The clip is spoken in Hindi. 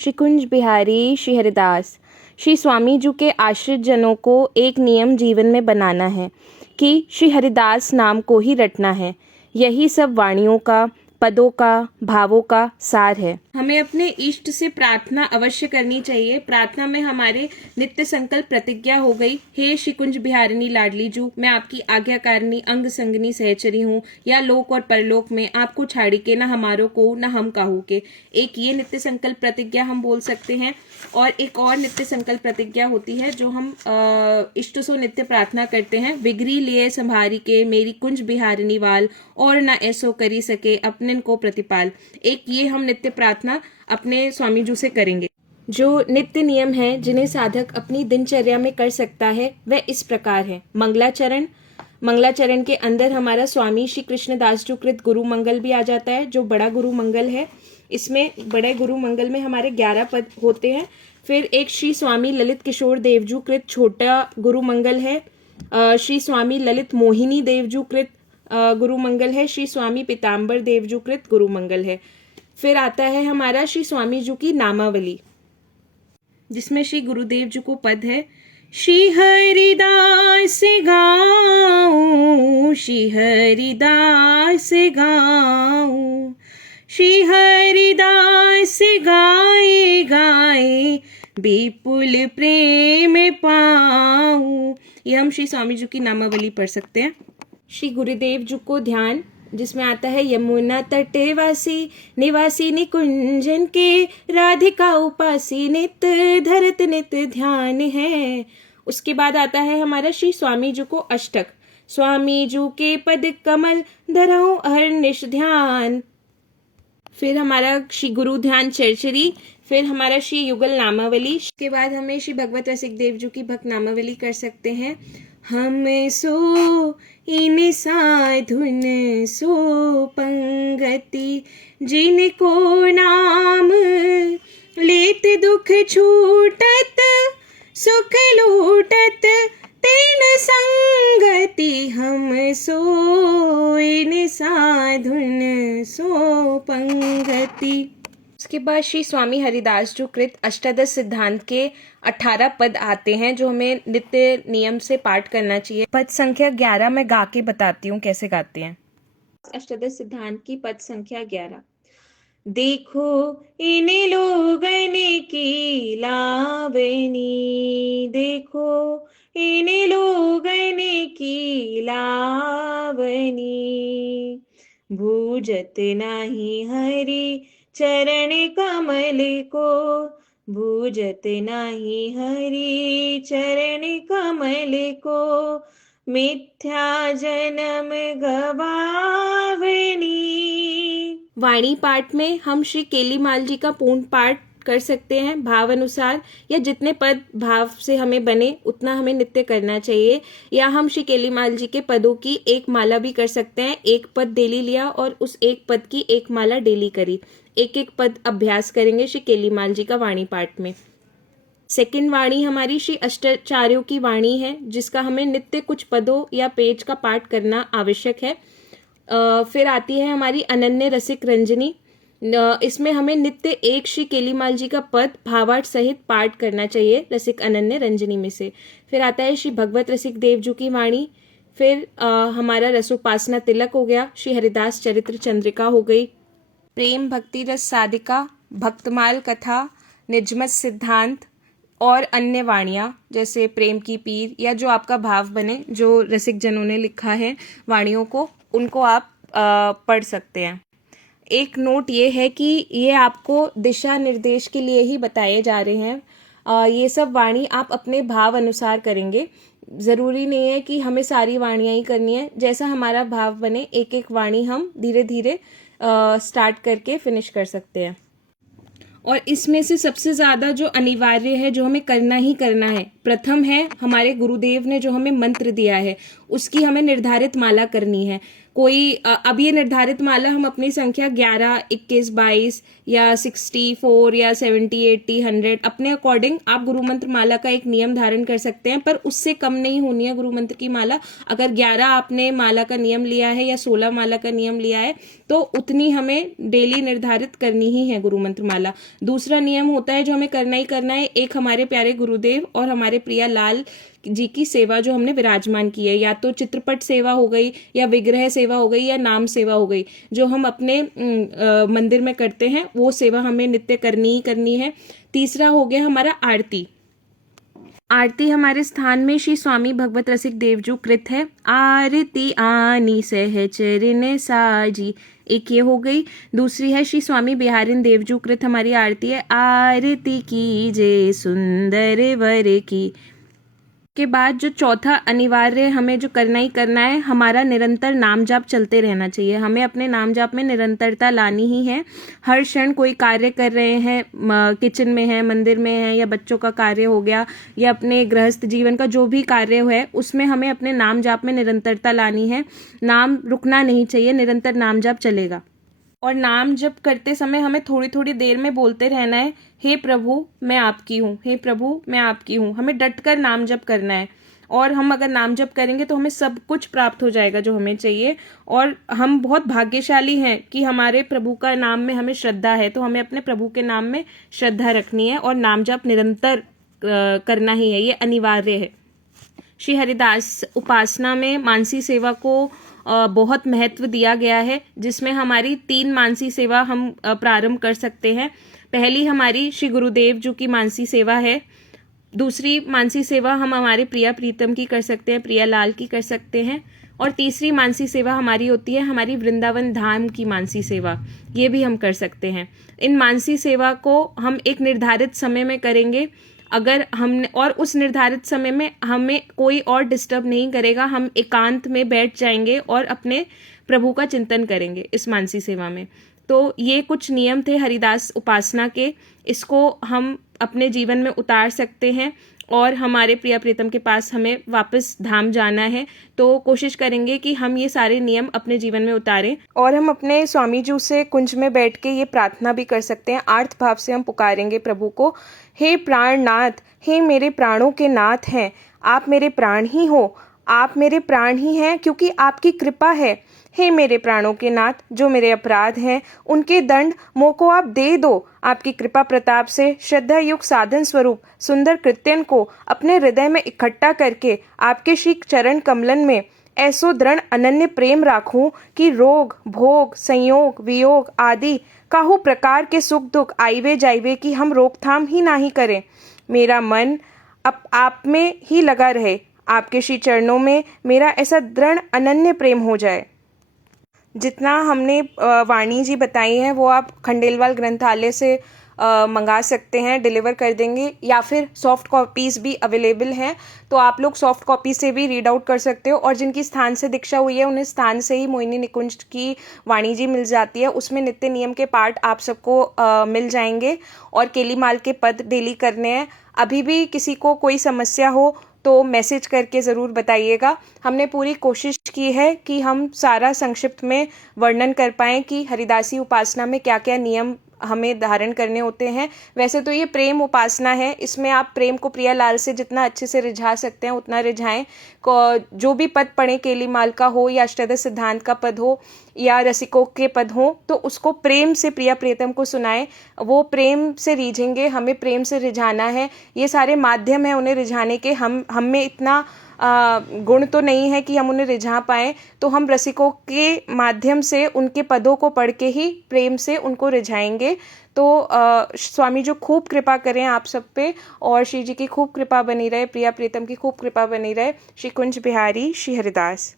श्री कुंज बिहारी श्री हरिदास। श्री स्वामी जी के आश्रित जनों को एक नियम जीवन में बनाना है कि श्री हरिदास नाम को ही रटना है। यही सब वाणियों का, पदों का, भावों का सार है। हमें अपने इष्ट से प्रार्थना अवश्य करनी चाहिए। प्रार्थना में हमारे नित्य संकल्प प्रतिज्ञा हो गई, हे श्री कुंज बिहारिणी लाडली जू, मैं आपकी आज्ञाकारिणी अंग संगनी सहचरी हूँ, या लोक और परलोक में आपको छाड़ी के न हमारो को न हम काहू के। एक ये नित्य संकल्प प्रतिज्ञा हम बोल सकते हैं। और एक और नित्य संकल्प प्रतिज्ञा होती है जो हम इष्ट सो नित्य प्रार्थना करते हैं, विगरी लिए संभारी के मेरी कुंज बिहारिणी वाल, और न ऐसो करी सके अपने को प्रतिपाल। एक ये हम नित्य प्रार्थना अपने स्वामी जी से करेंगे। जो नित्य नियम हैं जिन्हें साधक अपनी दिनचर्या में कर सकता है वह इस प्रकार है। मंगलाचरण। मंगलाचरण के अंदर हमारा स्वामी श्री कृष्णदास जी कृत गुरु मंगल भी आ जाता है, जो बड़ा गुरु मंगल है। इसमें बड़े गुरु मंगल में हमारे 11 पद होते हैं। फिर एक श्री स्वामी ललित किशोर देवजू कृत छोटा गुरु मंगल है। श्री स्वामी ललित मोहिनी देवजू कृत गुरु मंगल है। श्री स्वामी पीताम्बर देवजू कृत गुरु मंगल है। फिर आता है हमारा श्री स्वामी जी की नामावली, जिसमें श्री गुरुदेव जी को पद है, श्री हरिदास गाऊं, श्री हरिदास गाऊं, श्री हरिदास गाए गाए विपुल प्रेम पाऊं। ये हम श्री स्वामी जी की नामावली पढ़ सकते हैं। श्री गुरुदेव जी को ध्यान, जिसमें आता है, यमुना तटवासी निवासी निकुंजन के, राधिका उपासी नित धरत नित ध्यान है। उसके बाद आता है हमारा श्री स्वामी जी को अष्टक, स्वामी जी के पद कमल धरऊं अहर्निश ध्यान। फिर हमारा श्री गुरु ध्यान चरचरी। फिर हमारा श्री युगल नामावली। इसके बाद हमें श्री भगवत रसिक देव जी की भक्त नामावली कर सकते हैं। हम सो इन साधुन सो पंगति, जिनको नाम लेत दुख छूटत, सुख लूटत तेन संगति। हम सो इन साधुन सो पंगति। उसके बाद श्री स्वामी हरिदास जी कृत अष्टादश सिद्धांत के 18 पद आते हैं, जो हमें नित्य नियम से पाठ करना चाहिए। पद संख्या 11 मैं गा के बताती हूँ कैसे गाते हैं। अष्टादश सिद्धांत की पद संख्या 11। देखो इन लोगन की लावनी, देखो इन लोगन की लावनी, भूजत नाही हरि चरण कमल को, भूजत नाही हरि चरण कमल को, मिथ्या जन्म गवावनी। वाणी पाठ में हम श्री केलीमाल जी का पूर्ण पाठ कर सकते हैं भाव अनुसार, या जितने पद भाव से हमें बने उतना हमें नित्य करना चाहिए। या हम श्री केलीमाल जी के पदों की एक माला भी कर सकते हैं। एक पद डेली लिया और उस एक पद की एक माला डेली करी। एक एक पद अभ्यास करेंगे श्री केलीमाल जी का वाणी पाठ में। सेकंड वाणी हमारी श्री अष्टाचार्यों की वाणी है, जिसका हमें नित्य कुछ पदों या पेज का पाठ करना आवश्यक है। फिर आती है हमारी अनन्य रसिक रंजनी। इसमें हमें नित्य एक श्री केलीमाल जी का पद भावार्थ सहित पाठ करना चाहिए रसिक अनन्य रंजनी में से। फिर आता है श्री भगवत रसिक देव जी की वाणी। फिर हमारा रसोपासना तिलक हो गया, श्री हरिदास चरित्र चंद्रिका हो गई, प्रेम भक्ति रस साधिका, भक्तमाल कथा, निजमत सिद्धांत और अन्य वाणियाँ जैसे प्रेम की पीर, या जो आपका भाव बने, जो रसिक जनों ने लिखा है वाणियों को, उनको आप पढ़ सकते हैं। एक नोट ये है कि ये आपको दिशा निर्देश के लिए ही बताए जा रहे हैं। ये सब वाणी आप अपने भाव अनुसार करेंगे। ज़रूरी नहीं है कि हमें सारी वाणियाँ ही करनी है, जैसा हमारा भाव बने एक एक वाणी हम धीरे धीरे स्टार्ट करके फिनिश कर सकते हैं। और इसमें से सबसे ज़्यादा जो अनिवार्य है, जो हमें करना ही करना है, प्रथम है हमारे गुरुदेव ने जो हमें मंत्र दिया है उसकी हमें निर्धारित माला करनी है। कोई अब ये निर्धारित माला हम अपनी संख्या 11, 21, 22 या 64 या 70, 80, 100 अपने अकॉर्डिंग आप गुरु मंत्र माला का एक नियम धारण कर सकते हैं, पर उससे कम नहीं होनी है गुरु मंत्र की माला। अगर 11 आपने माला का नियम लिया है या 16 माला का नियम लिया है तो उतनी हमें डेली निर्धारित करनी ही है गुरु मंत्र माला। दूसरा नियम होता है जो हमें करना ही करना है, एक हमारे प्यारे गुरुदेव और हमारे प्रिया लाल जी की सेवा जो हमने विराजमान की है, या तो चित्रपट सेवा हो गई या विग्रह सेवा हो गई या नाम सेवा हो गई, जो हम अपने मंदिर में करते हैं वो सेवा हमें नित्य करनी ही करनी है। तीसरा हो गया हमारा आरती। आरती हमारे स्थान में श्री स्वामी भगवत रसिक देवजू कृत है। आरती आनी सहचरण साजी, एक ये हो गई। दूसरी है श्री स्वामी बिहारिन देवजू कृत हमारी आरती है। आरती की जय सुंदर वर की। के बाद जो चौथा अनिवार्य हमें जो करना ही करना है, हमारा निरंतर नाम जाप चलते रहना चाहिए। हमें अपने नाम जाप में निरंतरता लानी ही है। हर क्षण कोई कार्य कर रहे हैं, किचन में है, मंदिर में है, या बच्चों का कार्य हो गया या अपने गृहस्थ जीवन का जो भी कार्य है उसमें हमें अपने नाम जाप में निरंतरता लानी है। नाम रुकना नहीं चाहिए, निरंतर नाम जाप चलेगा। और नाम जप करते समय हमें थोड़ी थोड़ी देर में बोलते रहना है, हे प्रभु मैं आपकी हूँ, हे प्रभु मैं आपकी हूँ। हमें डटकर नाम जप करना है, और हम अगर नाम जप करेंगे तो हमें सब कुछ प्राप्त हो जाएगा जो हमें चाहिए। और हम बहुत भाग्यशाली हैं कि हमारे प्रभु का नाम में हमें श्रद्धा है, तो हमें अपने प्रभु के नाम में श्रद्धा रखनी है और नाम जप निरंतर करना ही है, ये अनिवार्य है। श्री हरिदास उपासना में मानसी सेवा को बहुत महत्व दिया गया है, जिसमें हमारी 3 मानसी सेवा हम प्रारंभ कर सकते हैं। पहली हमारी श्री गुरुदेव जी की मानसी सेवा है। दूसरी मानसी सेवा हम हमारे प्रिया प्रीतम की कर सकते हैं, प्रिया लाल की कर सकते हैं। और तीसरी मानसी सेवा हमारी होती है हमारी वृंदावन धाम की मानसी सेवा, ये भी हम कर सकते हैं। इन मानसी सेवा को हम एक निर्धारित समय में करेंगे। अगर हमने, और उस निर्धारित समय में हमें कोई और डिस्टर्ब नहीं करेगा, हम एकांत में बैठ जाएंगे और अपने प्रभु का चिंतन करेंगे इस मानसी सेवा में। तो ये कुछ नियम थे हरिदास उपासना के, इसको हम अपने जीवन में उतार सकते हैं और हमारे प्रिया प्रीतम के पास हमें वापस धाम जाना है, तो कोशिश करेंगे कि हम ये सारे नियम अपने जीवन में उतारें। और हम अपने स्वामी जी से कुंज में बैठ के ये प्रार्थना भी कर सकते हैं। आर्त भाव से हम पुकारेंगे प्रभु को, हे प्राणनाथ, हे मेरे प्राणों के नाथ हैं, आप मेरे प्राण ही हो, आप मेरे प्राण ही हैं क्योंकि आपकी कृपा है। हे मेरे प्राणों के नाथ, जो मेरे अपराध हैं उनके दंड मोको आप दे दो। आपकी कृपा प्रताप से श्रद्धा युक्त साधन स्वरूप सुंदर कृत्यन को अपने हृदय में इकट्ठा करके आपके श्री चरण कमलन में ऐसो दृढ़ अनन्य प्रेम राखूं कि रोग भोग संयोग वियोग आदि काहू प्रकार के सुख दुख आईवे जाइवे की हम रोकथाम ही नहीं करें। मेरा मन अब आप में ही लगा रहे, आपके श्री चरणों में मेरा ऐसा दृढ़ अनन्य प्रेम हो जाए। जितना हमने वाणी जी बताई है वो आप खंडेलवाल ग्रंथालय से मंगा सकते हैं, डिलीवर कर देंगे, या फिर सॉफ्ट कॉपीज़ भी अवेलेबल हैं, तो आप लोग सॉफ्ट कॉपी से भी रीड आउट कर सकते हो। और जिनकी स्थान से दीक्षा हुई है उन्हें स्थान से ही मोहिनी निकुंज की वाणी जी मिल जाती है, उसमें नित्य नियम के पाठ आप सबको मिल जाएंगे और केलीमाल के पद डेली करने हैं। अभी भी किसी को कोई समस्या हो तो मैसेज करके ज़रूर बताइएगा। हमने पूरी कोशिश की है कि हम सारा संक्षिप्त में वर्णन कर पाएँ कि हरिदासी उपासना में क्या क्या नियम हमें धारण करने होते हैं। वैसे तो ये प्रेम उपासना है, इसमें आप प्रेम को प्रिया लाल से जितना अच्छे से रिझा सकते हैं उतना रिझाएं। जो भी पद पढ़ें, केलीमाल का हो या अष्टादश सिद्धांत का पद हो या रसिकों के पद हो, तो उसको प्रेम से प्रिया प्रीतम को सुनाएं, वो प्रेम से रिझेंगे, हमें प्रेम से रिझाना है। ये सारे माध्यम हैं उन्हें रिझाने के। हम में इतना गुण तो नहीं है कि हम उन्हें रिझा पाएँ, तो हम रसिकों के माध्यम से उनके पदों को पढ़ के ही प्रेम से उनको रिझाएंगे। तो स्वामी जो खूब कृपा करें आप सब पे, और श्री जी की खूब कृपा बनी रहे, प्रिया प्रीतम की खूब कृपा बनी रहे। श्री कुंज बिहारी, श्री हरिदास।